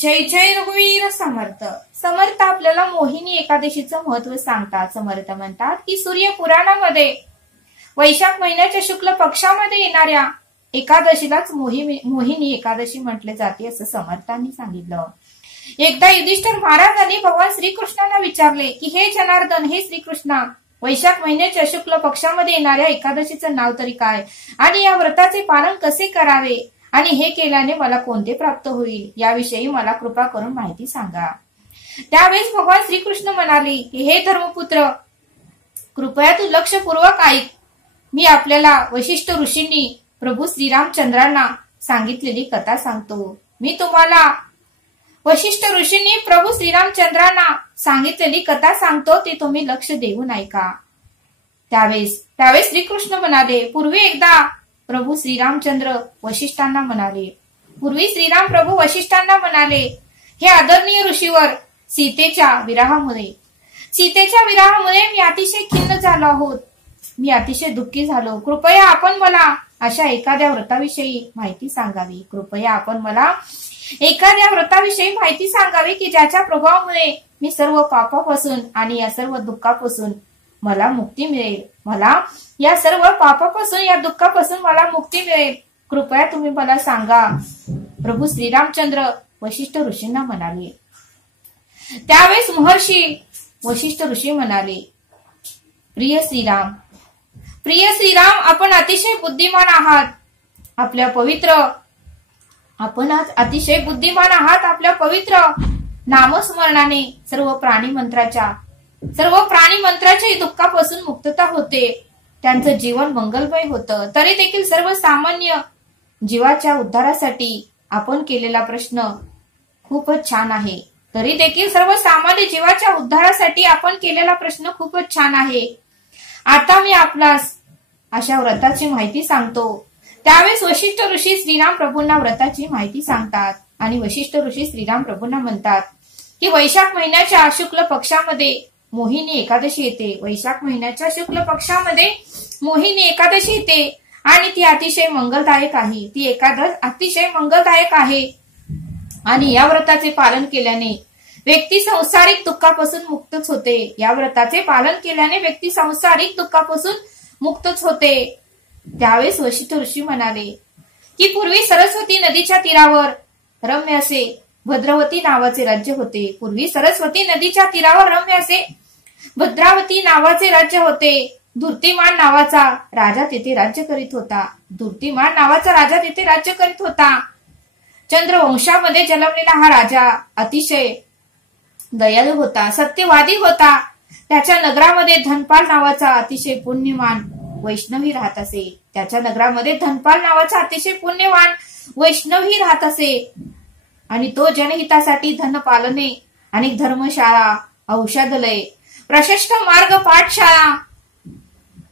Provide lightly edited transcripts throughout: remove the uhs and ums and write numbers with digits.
जय जय रघुवीर समर्थ. समर्थ आपल्याला मोहिनी एकादशीचं महत्व सांगतात. समर्थ म्हणतात की सूर्य पुराणामध्ये वैशाख महिन्याच्या शुक्ल पक्षामध्ये येणाऱ्या एकादशीलाच मोहिनी एकादशी म्हटले जाते असं समर्थांनी सांगितलं. एकदा युधिष्ठिर महाराजांनी भगवान श्रीकृष्णांना विचारले की हे जनार्दन, हे श्रीकृष्णा, वैशाख महिन्याच्या शुक्ल पक्षामध्ये येणाऱ्या एकादशीचं नाव तरी काय आणि या व्रताचे पालन कसे करावे आणि हे केल्याने मला कोणते प्राप्त होईल याविषयी मला कृपा करून माहिती सांगा. त्यावेळेस भगवान श्रीकृष्ण म्हणाले की हे धर्मपुत्र, कृपया तू लक्षपूर्वक ऐक. मी आपल्याला वशिष्ठ ऋषींनी प्रभू श्रीरामचंद्रांना सांगितलेली कथा सांगतो. मी तुम्हाला वशिष्ठ ऋषींनी प्रभू श्रीरामचंद्रांना सांगितलेली कथा सांगतो, ती तुम्ही लक्ष देऊन ऐका. त्यावेळेस श्रीकृष्ण म्हणाले, पूर्वी एकदा प्रभू श्रीरामचंद्र वशिष्ठांना म्हणाले, हे आदरणीय ऋषीवर, सीतेच्या विराहामुळे मी अतिशय खिन्न झालो आहोत. मी अतिशय दुःखी झालो. कृपया आपण मला अशा एखाद्या व्रताविषयी माहिती सांगावी की ज्याच्या प्रभावामुळे मी सर्व पापापासून आणि या सर्व दुःखापासून मला मुक्ती मिळेल. या सर्व पापापासून, या दुःखापासून मला मुक्ती मिळेल. कृपया तुम्ही मला सांगा. प्रभू श्रीरामचंद्र वशिष्ठ ऋषींना म्हणाले. त्यावेळेस महर्षी वशिष्ठ ऋषी म्हणाले, प्रिय श्रीराम, आपण अतिशय बुद्धिमान आहात. आपल्या पवित्र नामस्मरणाने सर्व प्राणी मंत्राच्या दुःखापासून मुक्तता होते. त्यांचं जीवन मंगलमय होतं. तरी देखील सर्वसामान्य जीवाच्या उद्धारासाठी आपण केलेला प्रश्न खूपच छान आहे. आता मी आपणास अशा व्रताची माहिती सांगतो. त्यावेळेस वशिष्ठ ऋषी श्रीराम प्रभूंना व्रताची माहिती सांगतात आणि वशिष्ठ ऋषी श्रीराम प्रभूंना म्हणतात की वैशाख महिन्याच्या शुक्ल पक्षामध्ये मोहिनी एकादशी येते. वैशाख महिन्याच्या शुक्ल पक्षामध्ये मोहिनी एकादशी येते आणि ती अतिशय मंगलदायक आहे. आणि या व्रताचे पालन केल्याने व्यक्ती सांसारिक दुःखापासून मुक्तच होते. त्यावेळेस वशिष्ठ ऋषी म्हणाले की पूर्वी सरस्वती नदीच्या तीरावर रम्य असे भद्रावती नावाचे राज्य होते. धूर्तिमान नावाचा राजा तेथे राज्य करीत होता. चंद्रवंशामध्ये जन्मलेला हा राजा अतिशय दयाळू होता, सत्यवादी होता. त्याच्या नगरामध्ये धनपाल नावाचा अतिशय पुण्यवान वैष्णवी राहत असे. आणि तो जनहितासाठी धनपालने, अनेक धर्मशाळा, औषधालय, प्रशस्त मार्ग, पाठशाळा,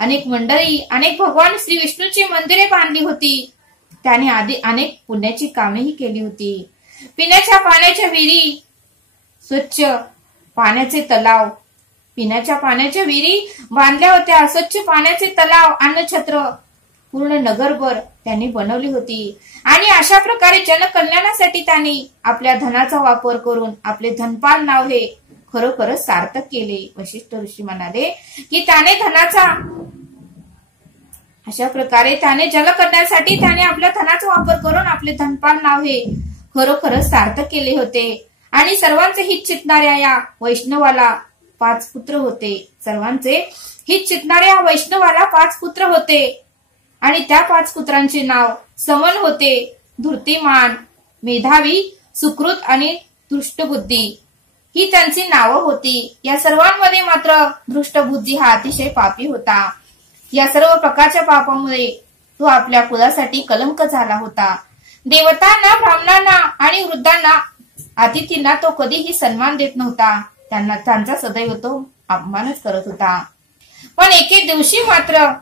अनेक मंडळी, अनेक भगवान श्री विष्णूची मंदिरे बांधली होती. त्याने आधी अनेक पुण्याची कामेही केली होती. पिण्याच्या पाण्याच्या विहिरी, स्वच्छ पाण्याचे तलाव, बांधल्या होत्या. स्वच्छ पाण्याचे तलाव, अन्नछत्र पूर्ण नगरभर त्यांनी बनवली होती. आणि अशा प्रकारे जनकल्याणासाठी त्यांनी आपल्या धनाचा वापर करून आपले धनपाल नाव हे खरोखरच सार्थक केले. वशिष्ठ ऋषी म्हणाले की अशा प्रकारे त्याने जलकल्याणासाठी त्याने आपल्या धनाचा वापर करून आपले धनपाल नाव हे खरोखरच सार्थक केले होते. आणि सर्वांचे हित चितणाऱ्या या वैष्णवाला 5 पुत्र होते. आणि त्या 5 पुत्रांचे नाव समन होते, धूर्तिमान, मेधावी, सुकृत आणि दृष्टबुद्धी ही त्यांची नावं होती. या सर्वांमध्ये मात्र दृष्टबुद्धी हा अतिशय पापी होता. या सर्व प्रकारच्या पापामुळे तो आपल्या कुलासाठी कलंक झाला होता. देवतांना, ब्राह्मणांना आणि वृद्धांना, अतिथींना तो कधीही सन्मान देत नव्हता. त्यांचा सदैव तो अपमानच करत होता. पण एके दिवशी मात्र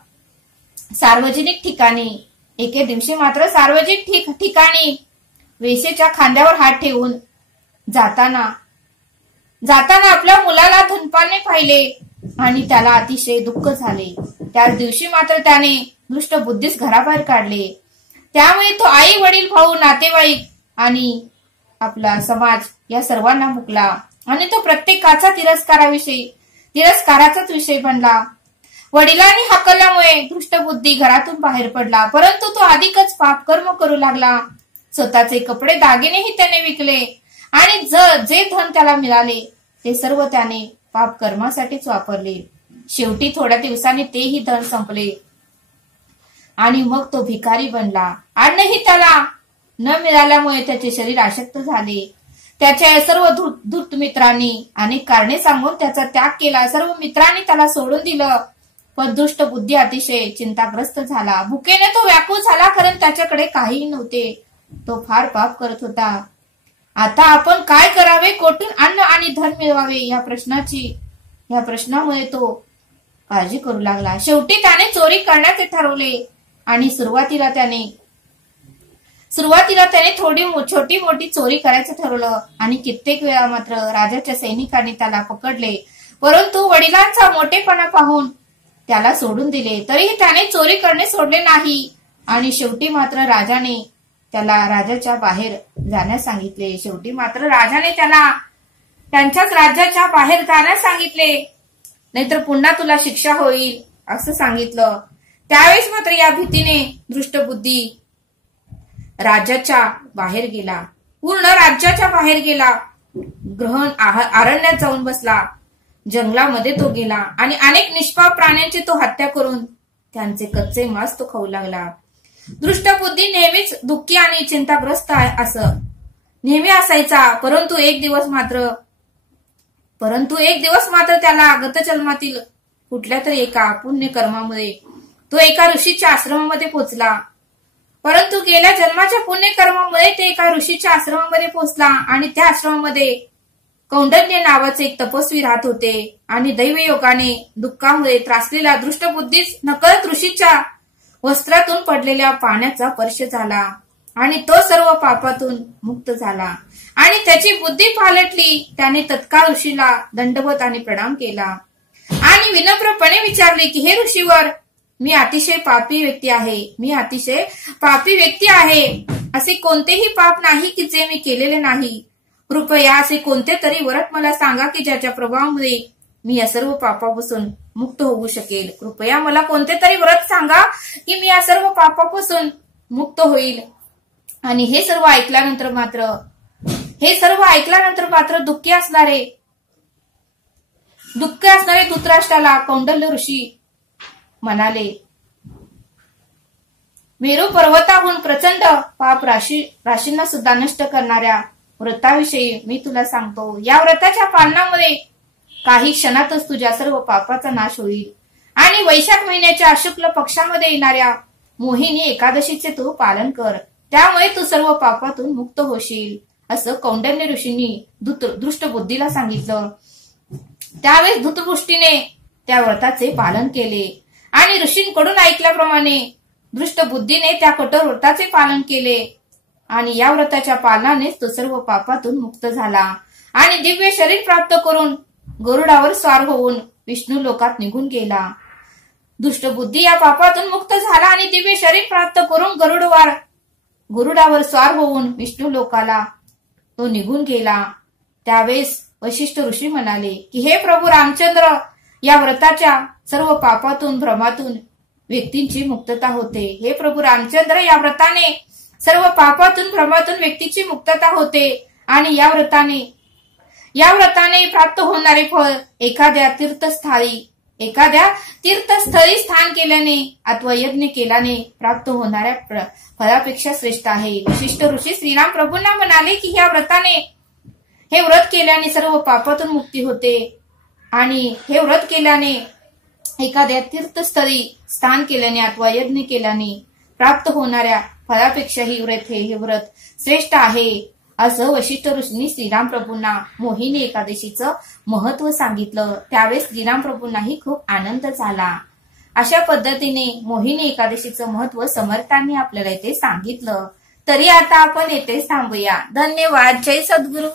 सार्वजनिक ठिकाणी वेसेच्या खांद्यावर हात ठेवून जाताना आपल्या मुलाला धनपालने पाहिले आणि त्याला अतिशय दुःख झाले. त्याच दिवशी मात्र त्याने दुष्ट बुद्धीस घराबाहेर काढले. त्यामुळे तो आई, वडील, भाऊ, नातेवाईक आणि आपला समाज या सर्वांना मुकला आणि तो प्रत्येकाचा तिरस्काराचाच विषय बनला. वडिलांनी हाकलल्यामुळे दृष्टबुद्धी घरातून बाहेर पडला, परंतु तो अधिकच पापकर्म करू लागला. स्वतःचे कपडे दागिनेही त्याने विकले आणि जे धन त्याला मिळाले ते सर्व त्याने पापकर्मासाठीच वापरले. शेवटी थोड्या दिवसांनी तेही धन संपले आणि मग तो भिकारी बनला. अन्नही त्याला न मिळाल्यामुळे त्याचे शरीर अशक्त झाले. त्याच्या सर्व धूर्त मित्रांनी अनेक कारणे सांगून त्याचा त्याग केला. सर्व मित्रांनी त्याला सोडून दिलं, पण दुष्ट बुद्धी अतिशय चिंताग्रस्त झाला. भुकेने तो व्याकुळ झाला, कारण त्याच्याकडे काहीही नव्हते. तो फार पाप करत होता. आता आपण काय करावे, कोठून अन्न आणि धन मिळवावे या प्रश्नामुळे तो काळजी करू लागला. शेवटी त्याने चोरी करण्याचे ठरवले आणि सुरुवातीला त्याने छोटी मोठी चोरी करायचं ठरवलं आणि कित्येक वेळा मात्र राजाच्या सैनिकांनी त्याला पकडले, परंतु वडिलांचा मोठेपणा पाहून त्याला सोडून दिले. तरीही त्याने चोरी करणे सोडले नाही आणि शेवटी मात्र राजाने त्याला राजाच्या बाहेर जाण्यास सांगितले. त्यांच्याच राज्याच्या बाहेर जाण्यास सांगितले, नाहीतर पुन्हा तुला शिक्षा होईल असं सांगितलं. त्यावेळेस मात्र या भीतीने दृष्टबुद्धी राज्याच्या बाहेर गेला, पूर्ण राज्याच्या बाहेर गेला. ग्रहण अरण्यात जाऊन बसला. जंगलामध्ये तो गेला आणि अनेक निष्पाप प्राण्यांची तो हत्या करून त्यांचे कच्चे मांस तो खाऊ लागला. दृष्टबुद्धी नेहमीच दुःखी आणि चिंताग्रस्त असं नेहमी असायचा, परंतु एक दिवस मात्र त्याला गतजन्मातील कुठल्या तरी एका पुण्यकर्मामुळे तो एका ऋषीच्या आश्रमामध्ये पोहोचला. परंतु गेल्या जन्माच्या पुण्यकर्मामुळे ते एका ऋषीच्या आश्रमामध्ये पोहोचला आणि त्या आश्रमामध्ये कौंडन्य नावाचे एक तपस्वी राहत होते आणि दैवयोगाने दुःखामुळे त्रासलेला दृष्टबुद्धीस नकळत ऋषीच्या वस्त्रातून पडलेल्या पाण्याचा स्पर्श झाला आणि तो सर्व पापातून मुक्त झाला आणि त्याची बुद्धी पालटली. त्याने तत्काळ ऋषीला दंडवत आणि प्रणाम केला आणि विनम्रपणे विचारले की हे ऋषीवर, मी अतिशय पापी व्यक्ती आहे. असे कोणतेही पाप नाही की जे मी केलेले नाही. कृपया असे कोणते तरी व्रत मला सांगा की ज्याच्या प्रभावामुळे मी या सर्व पापापासून मुक्त होऊ शकेल. कृपया मला कोणते तरी व्रत सांगा की मी या सर्व पापापासून मुक्त होईल. आणि हे सर्व ऐकल्यानंतर मात्र दुःखी असणारे धृतराष्ट्राला कौंडल्य ऋषी म्हणाले, मेरू पर्वताहून प्रचंड पाप राशींना सुद्धा नष्ट करणाऱ्या व्रताविषयी मी तुला सांगतो. या व्रताच्या पालनामुळे काही क्षणातच तुझ्या सर्व पापाचा नाश होईल आणि वैशाख महिन्याच्या शुक्ल पक्षामध्ये येणाऱ्या मोहिनी एकादशीचे तू पालन कर. त्यामुळे तू सर्व पापातून मुक्त होशील, असं कौंडन्य ऋषींनी दृष्टबुद्धीला सांगितलं. त्यावेळेस धृतपुष्टीने त्या व्रताचे पालन केले आणि ऋषींकडून ऐकल्याप्रमाणे दृष्टबुद्धीने त्या कठोर व्रताचे पालन केले आणि या व्रताच्या पालनानेच तो सर्व पापातून मुक्त झाला आणि दिव्य शरीर प्राप्त करून गरुडावर स्वार होऊन विष्णू लोकात निघून गेला. दुष्टबुद्धी या पापातून मुक्त झाला आणि दिव्य शरीर प्राप्त करून गरुडावर स्वार होऊन विष्णू लोकाला तो निघून गेला. त्यावेळेस वशिष्ठ ऋषी म्हणाले की हे प्रभू रामचंद्र, या व्रताच्या सर्व पापातून भ्रमातून व्यक्तींची मुक्तता होते. हे प्रभू रामचंद्र, या व्रताने सर्व पापातून भ्रमातून व्यक्तीची मुक्तता होते आणि या व्रताने प्राप्त होणारे फळ एखाद्या तीर्थस्थळी स्नान केल्याने अथवा यज्ञ केल्याने प्राप्त होणाऱ्या फळापेक्षा श्रेष्ठ आहे. विशिष्ट ऋषी श्रीराम प्रभूंना म्हणाले की हे व्रत केल्याने सर्व पापातून मुक्ती होते आणि हे व्रत केल्याने एखाद्या तीर्थस्थळी स्नान केल्याने अथवा यज्ञ केल्याने प्राप्त होणाऱ्या फळापेक्षा हे व्रत श्रेष्ठ आहे, असं वशिष्ठ ऋषींनी श्रीराम प्रभूंना मोहिनी एकादशीचं महत्व सांगितलं. त्यावेळेस श्रीराम प्रभूंनाही खूप आनंद झाला. अशा पद्धतीने मोहिनी एकादशीचं महत्व समर्थांनी आपल्याला इथे सांगितलं. तरी आता आपण येथे थांबूया. धन्यवाद. जय सद्गुरू.